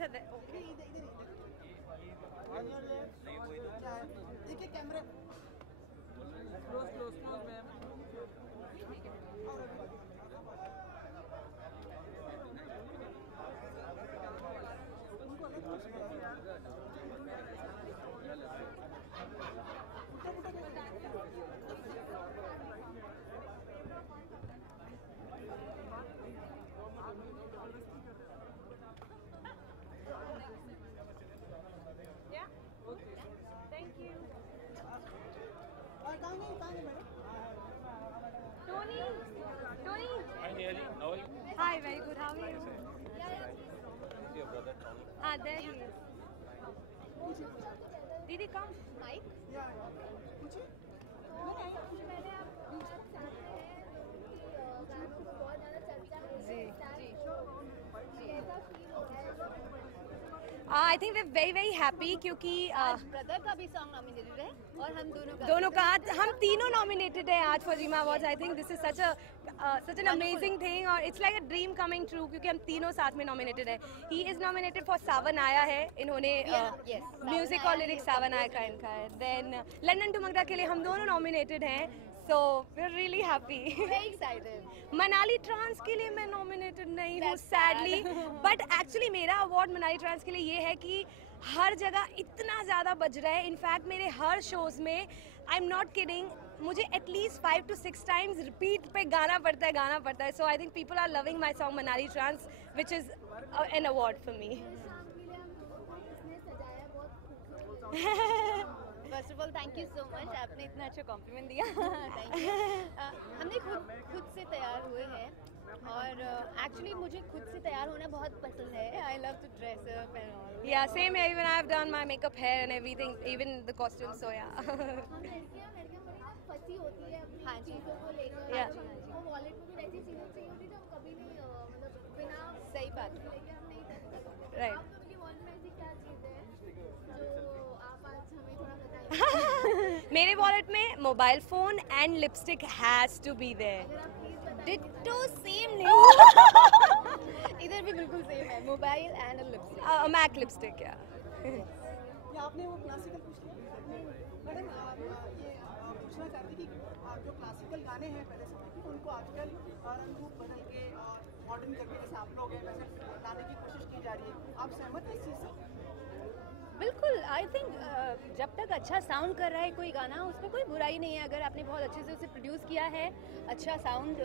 अच्छा देखिए कैमरे close ma'am. Hi, very good. How are you? Your brother Tony. There he is. Didi, come. Mike? I think we're very very happy क्योंकि brother का भी song nominated है और हम दोनों का हम तीनों नॉमिनेटेड हैं आज for Rima awards. I think this is such an amazing thing और it's like a dream coming true क्योंकि हम तीनों साथ में नॉमिनेटेड है। He is nominated for Sawan Aaya Hai, इन्होंने म्यूजिक और लिरिक्स सावन आया का इनका है। देन लंदन टुमकदा के लिए हम दोनों नॉमिनेटेड हैं, so we are really happy. Manali trance के लिए मैं नॉमिनेटेड नहीं हूँ सैडली, बट एक्चुअली मेरा अवार्ड मनाली ट्रांस के लिए ये है कि हर जगह इतना ज़्यादा बज रहा है। इनफैक्ट मेरे हर शोज़ में, आई एम नॉट किडिंग, मुझे एटलीस्ट 5 to 6 टाइम्स रिपीट पे गाना पड़ता है। So I think people are loving my song Manali trance which is an award for me. First of all thank you so much, आपने इतना अच्छा compliment दिया। Thank you. हमने खुद से तैयार हुए हैं और एक्चुअली मुझे खुद से तैयार होना बहुत पसंद है। I love to dress up and all. Yeah same है, even I have done my makeup, hair and everything, even the costume. So yeah fancy होती है अपनी चीज़ों को लेकर। वो वॉलेट में कुछ ऐसी चीज़ें चाहिए होती है जो हम कभी नहीं मतलब बिना सही बात लेके हम नहीं कर सकते। राइट। आपकी वॉलेट में ऐसी क्या चीज़ें हैं जो आप आज हमें थोड़ा बताइए? मेरे वॉलेट में mobile phone and lipstick has to be there. Ditto same नहीं। इधर भी बिल्कुल सेम है, mobile and lipstick. Mac lipstick या आपने वो क्लासिकल पूछ लिया मैडम। ये पूछना चाहती कि जो क्लासिकल गाने हैं पहले समय के, उनको आजकल रंग रूप बदल के और मॉडर्न करके जैसे आप लोग हैं वैसे लाने की कोशिश की जा रही है। आप सहमत हैं इस चीज़ से? बिल्कुल। आई थिंक जब तक अच्छा साउंड कर रहा है कोई गाना, उसमें कोई बुराई नहीं है। अगर आपने बहुत अच्छे से उसे प्रोड्यूस किया है, अच्छा साउंड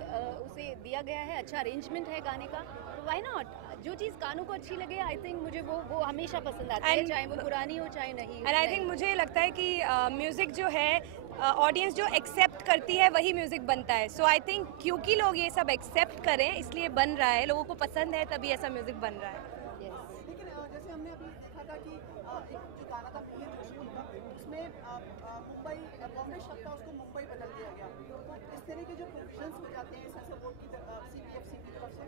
उसे दिया गया है, अच्छा अरेंजमेंट है गाने का, तो व्हाई नॉट। जो चीज़ कानों को अच्छी लगे, आई थिंक मुझे वो हमेशा पसंद आती है, चाहे वो पुरानी हो चाहे नहीं। एंड आई थिंक मुझे लगता है कि म्यूज़िक जो है, ऑडियंस जो एक्सेप्ट करती है वही म्यूज़िक बनता है। सो आई थिंक क्योंकि लोग ये सब एक्सेप्ट करें इसलिए बन रहा है, लोगों को पसंद है तभी ऐसा म्यूज़िक बन रहा है। लेकिन जैसे हमने अभी देखा था कि एक जो गाना था मीर जोशी का, उसमें मुंबई बॉम्बे शब्द था, उसको मुंबई बदल दिया गया। तो इस तरह के जो प्रोविजंस हो जाते हैं सेंसर बोर्ड की CBFC की तरफ से,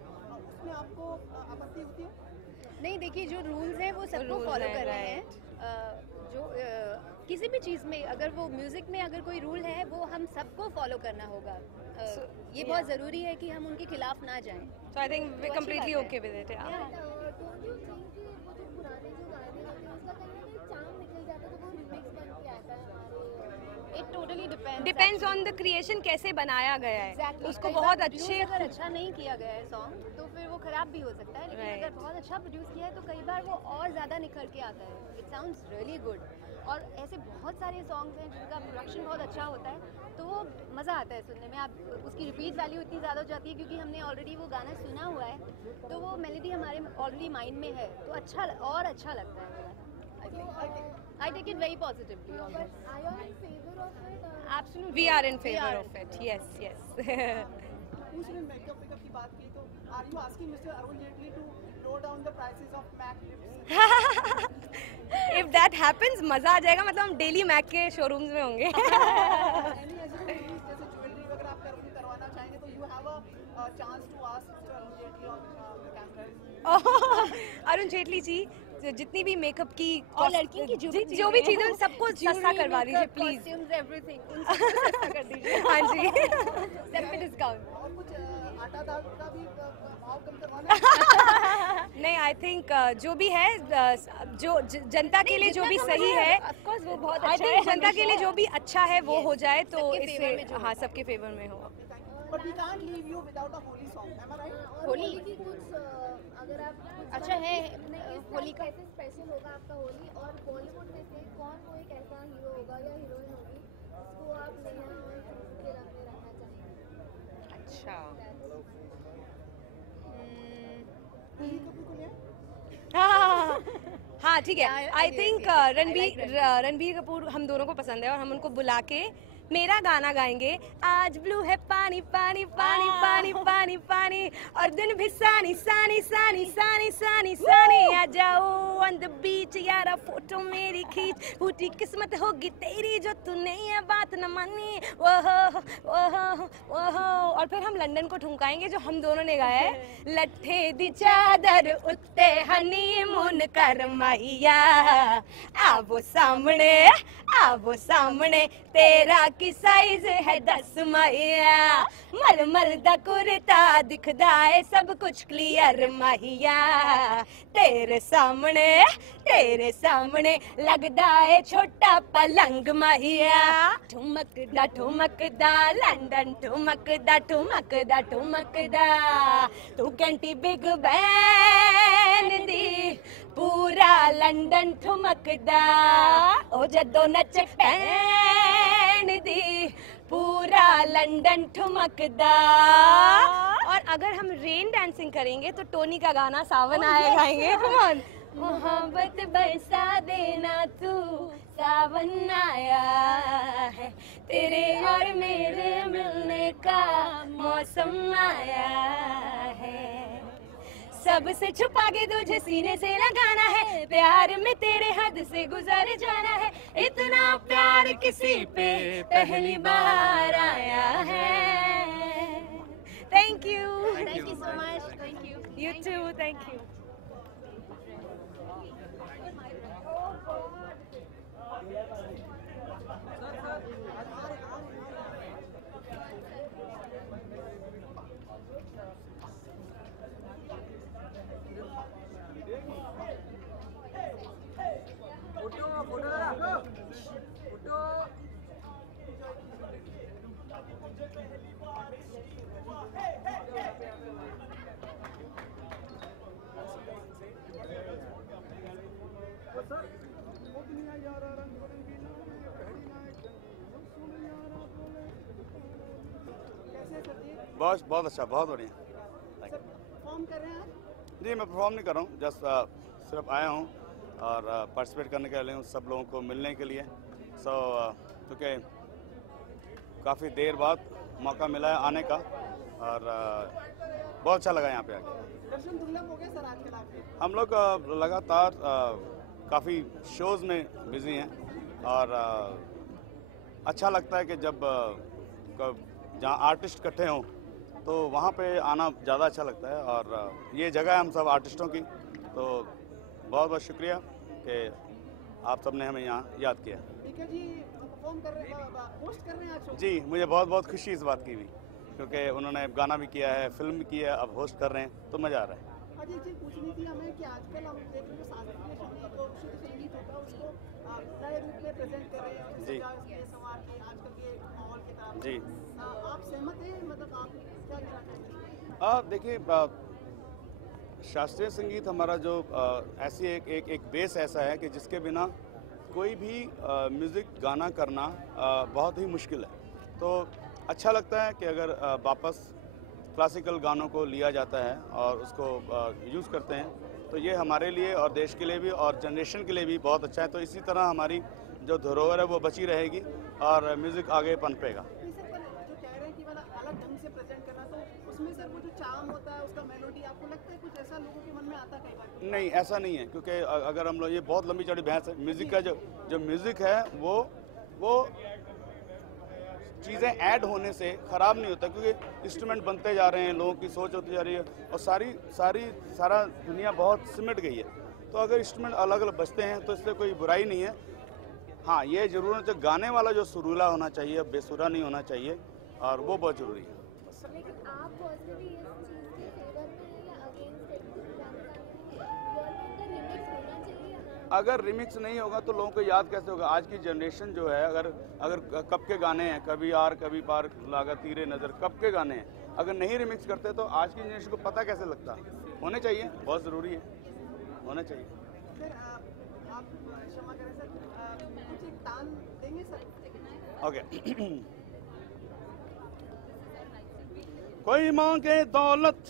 उसमें आपको आपत्ति होती है? नहीं, देखिए जो रूल्स हैं वो सबको फॉलो कर रहे हैं। जो किसी भी चीज़ में अगर वो म्यूज़िक में अगर कोई रूल है वो हम सबको फॉलो करना होगा। ये बहुत ज़रूरी है कि हम उनके खिलाफ ना जाएं। So I think we completely okay with it. It totally depends. Depends on the creation, कैसे बनाया गया है। Exactly. उसको कई बहुत बार अच्छे अगर अच्छा नहीं किया गया है सॉन्ग तो फिर वो खराब भी हो सकता है, लेकिन अगर बहुत अच्छा प्रोड्यूस किया है तो कई बार वो और ज़्यादा निखर के आता है। It sounds really good. और ऐसे बहुत सारे सॉन्ग्स हैं जिनका प्रोडक्शन बहुत अच्छा होता है, तो वो मज़ा आता है सुनने में। आप उसकी रिपीट वैल्यू इतनी ज़्यादा हो जाती है क्योंकि हमने ऑलरेडी वो गाना सुना हुआ है, तो वो मेलोडी हमारे ऑलरेडी माइंड में है, तो अच्छा और अच्छा लगता है। I take it very positively. But are you in favor of it? Absolutely. We are in favor of it. Yes, yes. उसमें मेकअप की बात की तो are you asking Mr. Arun Jaitley to lower down the prices of MAC lips? If that happens, मजा आ जाएगा। मतलब हम daily Mac के शोरूम्स में होंगे। Any जैसे ज्वेलरी वगैरह आप करवाना चाहेंगे तो you have a chance to ask Mr. Arun Jaitley on the camera. Arun Jaitley ji, जितनी भी मेकअप की और लड़कियों की जो भी चीजें सबको सस्ता करवा दीजिए प्लीज। एवरीथिंग उनको सस्ता कर दीजिए। हाँ जी। सब पे डिस्काउंट। और कुछ आटा दाल का भी भाव कम करवाना नहीं, आई थिंक जो भी है जो जनता के लिए जो भी सही है, ऑफ कोर्स वो बहुत आई अच्छा थिंक है जनता के लिए जो भी अच्छा है वो हो जाए तो सबके इससे favor में जो हाँ सबके फेवर में हो। But we can't leave you without a holy song. Am I right? Holi की कुछ अगर आप कुछ अच्छा है होली का कैसे स्पेशल होगा आपका होली, और बॉलीवुड में से कौन वो एक ऐसा हीरो होगा या हीरोइन होगी जिसको आप नेहा और खुशबू के रंग में रखना चाहेंगे? अच्छा रणबीर कपूर को लिया? हाँ हाँ ठीक है। Yeah, I I think like Ranbir Kapoor हम दोनों को पसंद है और हम उनको बुला के मेरा गाना गाएंगे। आज ब्लू है पानी पानी पानी पानी पानी पानी और दिन भी सानी सानी सानी सानी सानी सानी। आ जाओ ऑन द बीच यारा फोटो मेरी खींच, फूटी किस्मत होगी तेरी जो तू नहीं है बात न मानी। ओहो ओहो ओहो। और फिर हम लंदन को ठुमकाएंगे जो हम दोनों ने गाया है। लट्ठे दी चादर उत्ते हनीमून कर माहिया, आवो सामने तेरा की साइज है 10 माहिया। मल दा कुर्ता दिखदा है सब कुछ क्लियर माहिया। तेरे सामने लगदा है छोटा पलंग माहिया। ठुमकदा लंदन ठुमकदा तू घंटी बिग बैन दी पूरा लंदन ठुमकदा। ओ जदों नच पैन दी पूरा लंदन ठुमकदा। और अगर हम रेन डांसिंग करेंगे तो टोनी का गाना सावन आए गाएंगे। Come on. मोहब्बत बरसा देना तू सावन आया है, तेरे और मेरे मिलने का मौसम आया है। सबसे छुपा के तुझे सीने से लगाना है, प्यार में तेरे हद से गुजर जाना है। इतना प्यार किसी पे पहली बार आया है। Thank you so much, thank you. You too, thank you. बहुत अच्छा, बहुत बढ़िया। परफॉर्म कर रहे हैं आज? जी, मैं परफॉर्म नहीं कर रहा हूँ, जस्ट सिर्फ आया हूँ और पार्टिसिपेट करने के लिए हूँ, सब लोगों को मिलने के लिए। क्योंकि काफ़ी देर बाद मौका मिला है आने का और बहुत अच्छा लगा यहाँ पे आके। दर्शन दुर्लभ हो गए सर आज के लाख? हम लोग लगातार काफ़ी शोज़ में बिजी हैं और अच्छा लगता है कि जब जहाँ आर्टिस्ट इकट्ठे हों तो वहाँ पे आना ज़्यादा अच्छा लगता है। और ये जगह है हम सब आर्टिस्टों की, तो बहुत बहुत शुक्रिया कि आप सब ने हमें यहाँ याद किया। ठीक है जी, परफॉर्म कर रहे हैं, होस्ट कर रहे हैं आज शो? जी, मुझे बहुत बहुत खुशी इस बात की भी, क्योंकि उन्होंने गाना भी किया है, फिल्म भी की है, अब होस्ट कर रहे हैं तो मज़ा आ रहा है। आज एक चीज़ पूछनी थी हमें कि आजकल हम देख रहे हैं शास्त्रीय संगीत और शुद्ध संगीत होता है उसको नए रूप में प्रेजेंट कर रहे हैं, जी। सवार के आजकल के माहौल के तरफ। जी, आप सहमत हैं? मतलब आप क्या कहना चाहेंगे? देखिए, शास्त्रीय संगीत हमारा जो ऐसी एक बेस ऐसा है कि जिसके बिना कोई भी म्यूज़िक गाना करना बहुत ही मुश्किल है। तो अच्छा लगता है कि अगर वापस क्लासिकल गानों को लिया जाता है और उसको यूज़ करते हैं, तो ये हमारे लिए और देश के लिए भी और जनरेशन के लिए भी बहुत अच्छा है। तो इसी तरह हमारी जो धरोहर है वो बची रहेगी और म्यूज़िक आगे पनपेगा। जो कह रहे हैं कि मतलब अलग ढंग से प्रेजेंट करना, तो उसमें सर वो जो चार्म होता है उसका मेलोडी, आपको लगता है कुछ ऐसा लोगों के मन में आता कई बार? नहीं, ऐसा नहीं है, क्योंकि अगर हम लोग, ये बहुत लंबी चौड़ी बहस है। म्यूज़िक का जो म्यूज़िक है वो चीज़ें ऐड होने से ख़राब नहीं होता, क्योंकि इंस्ट्रूमेंट बनते जा रहे हैं, लोगों की सोच होती जा रही है और सारा दुनिया बहुत सिमट गई है। तो अगर इंस्ट्रूमेंट अलग अलग बजते हैं तो इससे कोई बुराई नहीं है। हाँ, ये ज़रूर है, जो गाने वाला जो सुरीला होना चाहिए, बेसुरा नहीं होना चाहिए, और वो बहुत ज़रूरी है। लेकिन आप पर्सनली इस चीज़ के फेवर में हैं या अगेंस्ट है? अगर रिमिक्स नहीं होगा तो लोगों को याद कैसे होगा? आज की जनरेशन जो है, अगर कब के गाने हैं, कभी यार कभी पार लागा तीरे नज़र, कब के गाने हैं, अगर नहीं रिमिक्स करते तो आज की जनरेशन को पता कैसे लगता? होने चाहिए, बहुत ज़रूरी है, होना चाहिए। सर आप क्षमा करें सर, कुछ एक तान देंगे सर? ओके। कोई मांगे दौलत,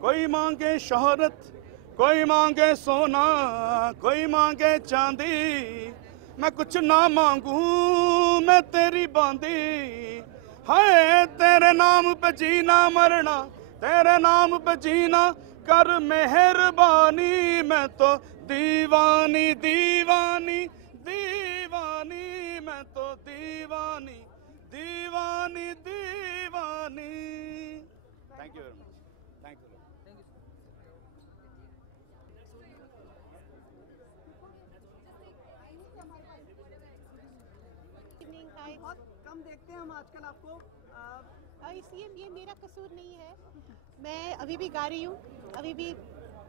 कोई मांगे शोहरत, कोई मांगे सोना, कोई मांगे चांदी, मैं कुछ ना मांगू, मैं तेरी बांदी। हाय तेरे नाम पे जीना मरना, तेरे नाम पे जीना कर मेहरबानी, मैं तो दीवानी दीवानी दीवानी, मैं तो दीवानी दीवानी दीवानी। Thank you very much, thank you. बहुत कम देखते हैं हम आजकल आपको। इसलिए ये मेरा कसूर नहीं है, मैं अभी भी गा रही हूँ, अभी भी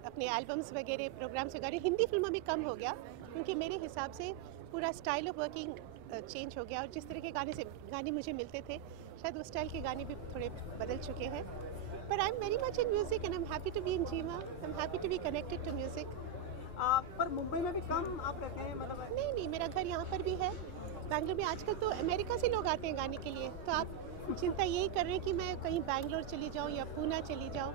अपने एल्बम्स वगैरह प्रोग्राम्स वगैरह। हिंदी फिल्मों में कम हो गया क्योंकि मेरे हिसाब से पूरा स्टाइल ऑफ वर्किंग चेंज हो गया, और जिस तरह के गाने मुझे मिलते थे शायद उस स्टाइल के गाने भी थोड़े बदल चुके हैं। But I am very much in music and I am happy to be in GIMA, I am happy to be connected to music. पर मुंबई में भी कम आप रहते हैं मतलब? नहीं, मेरा घर यहाँ पर भी है बैंगलोर में। आजकल तो अमेरिका से लोग आते हैं गाने के लिए, तो आप चिंता यही कर रहे हैं कि मैं कहीं बैंगलोर चली जाऊँ या पूना चली जाऊँ।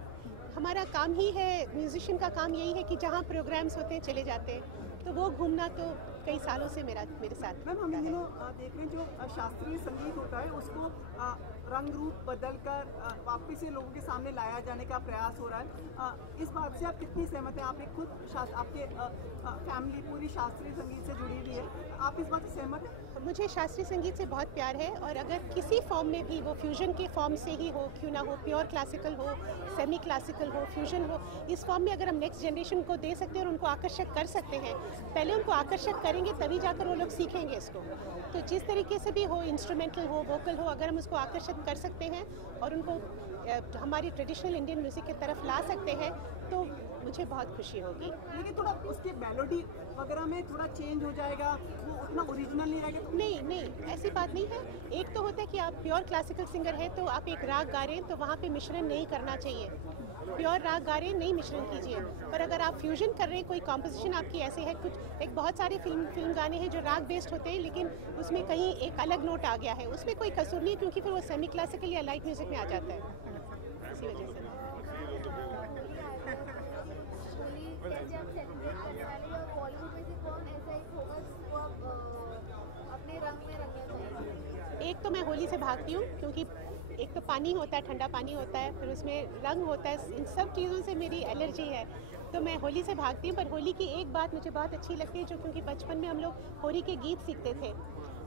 हमारा काम ही है, म्यूजिशियन का काम यही है कि जहाँ प्रोग्राम्स होते हैं चले जाते हैं, तो वो घूमना तो कई सालों से मेरे साथ। मैम हम इन दिनों देख रहे हैं जो शास्त्रीय संगीत होता है उसको रंग रूप बदल कर वापस से लोगों के सामने लाया जाने का प्रयास हो रहा है। इस बात से आप कितनी सहमत हैं? आप एक खुद आपके फैमिली पूरी शास्त्रीय संगीत से जुड़ी हुई है, आप इस बात से सहमत हैं? मुझे शास्त्रीय संगीत से बहुत प्यार है, और अगर किसी फॉर्म में भी, वो फ्यूजन के फॉर्म से ही हो क्यों ना हो, प्योर क्लासिकल हो, सेमी क्लासिकल हो, फ्यूजन हो, इस फॉर्म में अगर हम नेक्स्ट जनरेशन को दे सकते हैं और उनको आकर्षक कर सकते हैं, पहले उनको आकर्षक करेंगे तभी जाकर वो लोग सीखेंगे इसको। तो जिस तरीके से भी हो, इंस्ट्रूमेंटल हो, वोकल हो, अगर हम उसको आकर्षित कर सकते हैं और उनको हमारी ट्रेडिशनल इंडियन म्यूज़िक की तरफ ला सकते हैं तो मुझे बहुत खुशी होगी। लेकिन थोड़ा उसके मेलोडी वगैरह में थोड़ा चेंज हो जाएगा, वो उतना ओरिजिनल नहीं रहेगा? नहीं, ऐसी बात नहीं है। एक तो होता है कि आप प्योर क्लासिकल सिंगर हैं तो आप एक राग गा रहे हैं तो वहाँ पे मिश्रण नहीं करना चाहिए। प्योर राग गा रहे हैं, नहीं मिश्रण कीजिए। पर अगर आप फ्यूजन कर रहे हैं, कोई कॉम्पोजिशन आपकी ऐसे है, कुछ एक बहुत सारे फिल्म गाने हैं जो राग बेस्ड होते हैं लेकिन उसमें कहीं एक अलग नोट आ गया है, उसमें कोई कसूर नहीं, क्योंकि फिर वो सेमी क्लासिकल या लाइट म्यूजिक में आ जाता है, इसी वजह से। जैसे आप सेलिब्रेट करने वाले और बॉलीवुड में से कौन ऐसा एक होगा जिसको आप अपने रंग में रंगना चाहेंगे? एक तो मैं होली से भागती हूँ, क्योंकि एक तो पानी होता है, ठंडा पानी होता है, फिर उसमें रंग होता है, इन सब चीज़ों से मेरी एलर्जी है, तो मैं होली से भागती हूँ। पर होली की एक बात मुझे बहुत अच्छी लगती है, जो क्योंकि बचपन में हम लोग होली के गीत सीखते थे,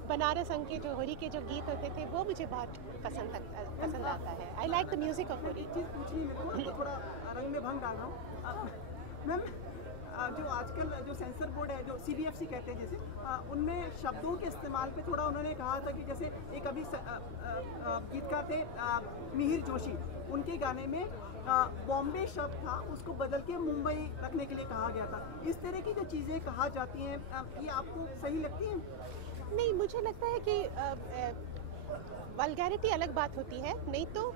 बनारस अंग के जो होली के जो गीत होते थे वो मुझे बहुत पसंद आता है। I like the music of Holi. चीज़ पूछनी मेरे को, थोड़ा रंग में भंग डाल रहा हूँ मैम। जो आजकल जो सेंसर बोर्ड है, जो CBFC कहते हैं जैसे, उनमें शब्दों के इस्तेमाल पे थोड़ा उन्होंने कहा था कि जैसे एक अभी गीतकार थे मिहिर जोशी, उनके गाने में बॉम्बे शब्द था उसको बदल के मुंबई रखने के लिए कहा गया था। इस तरह की जो चीज़ें कहा जाती हैं ये आपको सही लगती हैं? नहीं, मुझे लगता है कि वल्गैरिटी अलग बात होती है, नहीं तो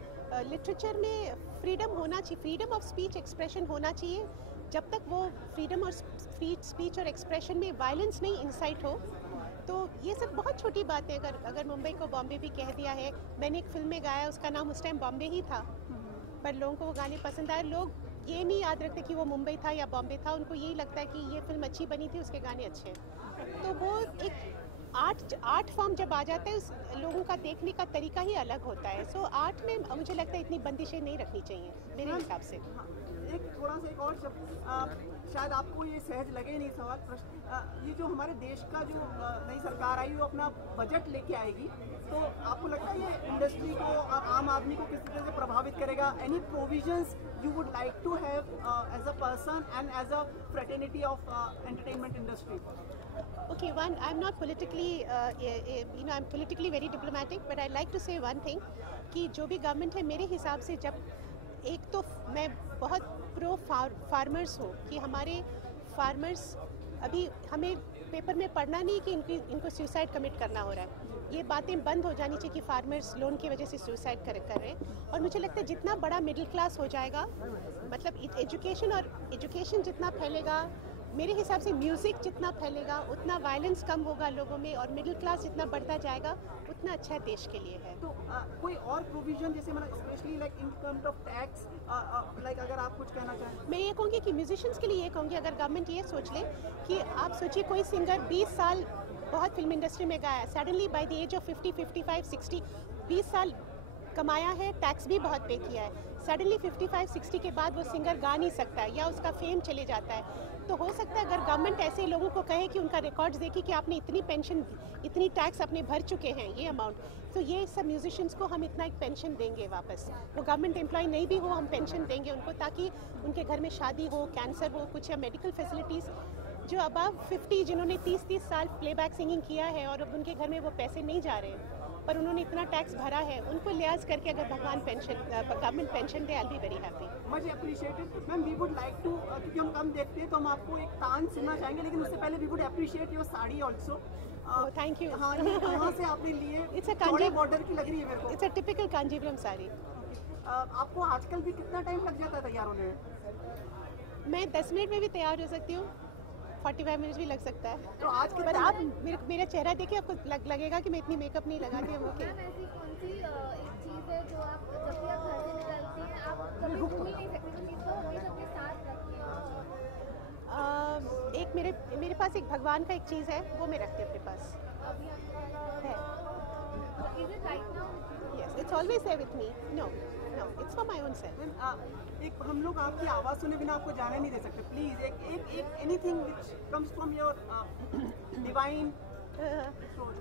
लिटरेचर में फ्रीडम होना चाहिए, फ्रीडम ऑफ स्पीच एक्सप्रेशन होना चाहिए। जब तक वो फ्रीडम और स्पीच और एक्सप्रेशन में वायलेंस नहीं इंसाइट हो, तो ये सब बहुत छोटी बात है। अगर मुंबई को बॉम्बे भी कह दिया है, मैंने एक फिल्म में गाया, उसका नाम उस टाइम बॉम्बे ही था, पर लोगों को वो गाने पसंद आए। लोग ये नहीं याद रखते कि वो मुंबई था या बॉम्बे था, उनको यही लगता है कि ये फिल्म अच्छी बनी थी, उसके गाने अच्छे हैं। तो वो एक आर्ट फॉर्म जब आ जाता है, उस लोगों का देखने का तरीका ही अलग होता है। सो आर्ट में मुझे लगता है इतनी बंदिशें नहीं रखनी चाहिए मेरे हिसाब से। एक थोड़ा सा एक और शब्द, शायद आपको ये सहज लगे नहीं सवाल, प्रश्न, ये जो हमारे देश का जो नई सरकार आई वो अपना बजट लेके आएगी, तो आपको लगता है ये इंडस्ट्री को और आम आदमी को किस तरह से प्रभावित करेगा? Any provisions you would like to have as a person and as a fraternity of entertainment industry? Okay, one, I'm not politically, I'm politically very diplomatic, but I like to say one thing, कि जो भी government है मेरे हिसाब से, जब एक तो मैं बहुत प्रो फार्मर्स हूँ कि हमारे फार्मर्स अभी हमें पेपर में पढ़ना नहीं कि इनको सुसाइड कमिट करना हो रहा है। ये बातें बंद हो जानी चाहिए कि फार्मर्स लोन की वजह से सुसाइड कर रहे हैं। और मुझे लगता है जितना बड़ा मिडिल क्लास हो जाएगा, मतलब एजुकेशन जितना फैलेगा, मेरे हिसाब से म्यूज़िक जितना फैलेगा उतना वायलेंस कम होगा लोगों में, और मिडिल क्लास जितना बढ़ता जाएगा उतना अच्छा देश के लिए है। तो कोई और प्रोविजन जैसे मतलब specially like in terms of tax, like अगर आप कुछ कहना चाहें? मैं ये कहूँगी कि म्यूजिशियंस के लिए ये कहूँगी, अगर गवर्नमेंट ये सोच ले कि आप सोचिए कोई सिंगर 20 साल बहुत फिल्म इंडस्ट्री में गाया, suddenly by the age of 50, 55, 60 20 साल कमाया है, टैक्स भी बहुत पे किया है, सडनली 55, 60 के बाद वो सिंगर गा नहीं सकता है या उसका फेम चले जाता है। तो हो सकता है अगर गवर्नमेंट ऐसे लोगों को कहे कि उनका रिकॉर्ड्स देखिए कि आपने इतनी पेंशन, इतनी टैक्स अपने भर चुके हैं, ये अमाउंट, तो ये सब म्यूजिशियंस को हम इतना एक पेंशन देंगे वापस। वो गवर्नमेंट एम्प्लॉय नहीं भी हो, हम पेंशन देंगे उनको, ताकि उनके घर में शादी हो, कैंसर हो, कुछ या मेडिकल फैसिलिटीज़, जो अबव 50 जिन्होंने 30 साल प्लेबैक सिंगिंग किया है और अब उनके घर में वो पैसे नहीं जा रहे हैं पर उन्होंने इतना टैक्स भरा है, उनको लिहाज करके अगर भगवान गवर्नमेंट पेंशन दे, I will be very happy. Much appreciated ma'am. We would like to, क्योंकि हम कम देखते हैं तो हम आपको एक तान सुनना चाहेंगे, लेकिन उससे पहले we would appreciate your sari also. Thank you. हाँ, ये कहाँ से आपने लिए? इट्स अ चौड़े बॉर्डर की लग रही है मेरे को। It's a typical Kanjeevaram sari. आपको आजकल भी कितना टाइम लग जाता है तैयार होने में? मैं 10 मिनट में भी तैयार हो सकती हूँ, 45 मिनट्स भी लग सकता है। तो आज पर आप मेरा चेहरा देखिए, आपको लगेगा कि मैं इतनी मेकअप नहीं लगाती हूँ। ओके, मैम ऐसी कौन सी एक चीज़ है जो आप जब भी आप घर से निकलती हैं आप कभी भूल ही नहीं सकती, वो चीज़ को हमेशा अपने साथ रखती हैं? एक मेरे पास एक भगवान का एक चीज़ है, वो मैं रखती हूँ अपने पास अभी है। Is it right now? Yes, it's always there with me. No, it's for my own self. एक हम लोग आपकी आवाज़ सुने बिना आपको जाने नहीं दे सकते। प्लीज एक anything which comes from your divine throat.